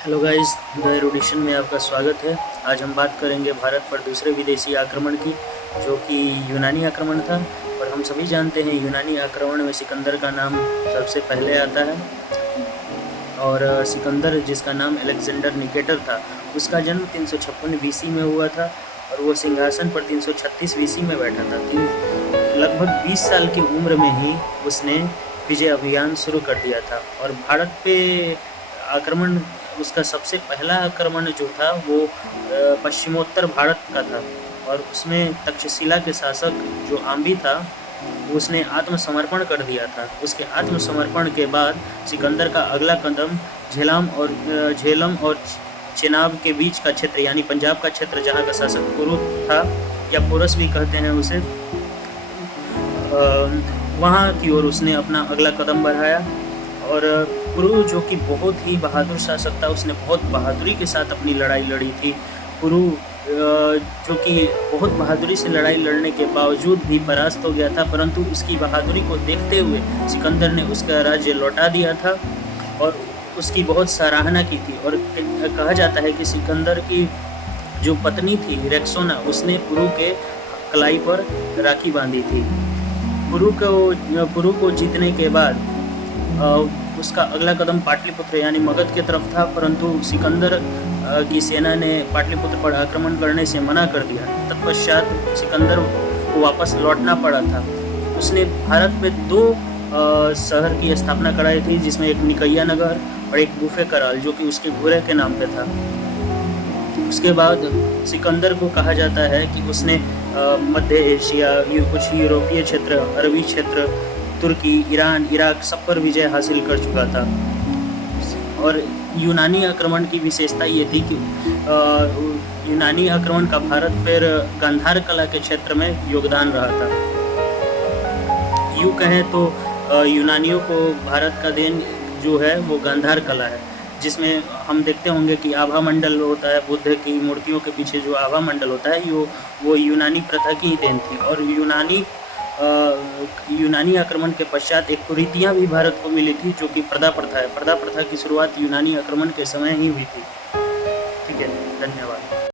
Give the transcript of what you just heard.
Hello guys, the एरुडिशन में आपका स्वागत है। आज हम बात करेंगे भारत पर दूसरे विदेशी आक्रमण की, जो कि यूनानी आक्रमण था। और हम सभी जानते हैं यूनानी आक्रमण में सिकंदर का नाम सबसे पहले आता है। और सिकंदर, जिसका नाम अलेक्जेंडर निकेटर था, उसका जन्म 356 बीसी में हुआ था और वो सिंहासन पर 336 बीसी में बैठा था। लगभग 20 साल की उम्र में ही उसने विजय अभियान शुरू कर दिया था। और भारत पे आक्रमण, उसका सबसे पहला आक्रमण जो था वो पश्चिमोत्तर भारत का था। और उसमें तक्षशिला के शासक जो आम्बी था, उसने आत्मसमर्पण कर दिया था। उसके आत्मसमर्पण के बाद सिकंदर का अगला कदम झेलम और चेनाब के बीच का क्षेत्र, यानी पंजाब का क्षेत्र, जहाँ का शासक पुरु था, या पोरस भी कहते हैं उसे, वहाँ की ओर उसने अपना अगला कदम बढ़ाया। और पुरु, जो कि बहुत ही बहादुर शासक था, उसने बहुत बहादुरी के साथ अपनी लड़ाई लड़ी थी। पुरु, जो कि बहुत बहादुरी से लड़ाई लड़ने के बावजूद भी परास्त हो गया था, परंतु उसकी बहादुरी को देखते हुए सिकंदर ने उसका राज्य लौटा दिया था और उसकी बहुत सराहना की थी। और कहा जाता है कि सिकंदर की जो पत्नी थी रेक्सोना, उसने पुरु के कलाई पर राखी बांधी थी। पुरु को जीतने के बाद उसका अगला कदम पाटलिपुत्र यानी मगध की तरफ था, परंतु सिकंदर की सेना ने पाटलिपुत्र पर आक्रमण करने से मना कर दिया। तत्पश्चात सिकंदर को वापस लौटना पड़ा था। उसने भारत में 2 शहर की स्थापना कराई थी, जिसमें एक निकैया नगर और एक बुफे कराल, जो कि उसके घोड़े के नाम पे था। उसके बाद सिकंदर को कहा जाता है कि उसने मध्य एशिया, कुछ यूरोपीय क्षेत्र, अरबी क्षेत्र, तुर्की, ईरान, इराक, सब पर विजय हासिल कर चुका था। और यूनानी आक्रमण की विशेषता ये थी कि यूनानी आक्रमण का भारत पर गांधार कला के क्षेत्र में योगदान रहा था। यूँ कहें तो यूनानियों को भारत का देन जो है वो गांधार कला है, जिसमें हम देखते होंगे कि आभा मंडल होता है। बुद्ध की मूर्तियों के पीछे जो आभा मंडल होता है, वो यूनानी प्रथा की ही देन थी। और यूनानी आक्रमण के पश्चात एक कुरीतियाँ भी भारत को मिली थी, जो कि पर्दा प्रथा है। पर्दा प्रथा की शुरुआत यूनानी आक्रमण के समय ही हुई थी।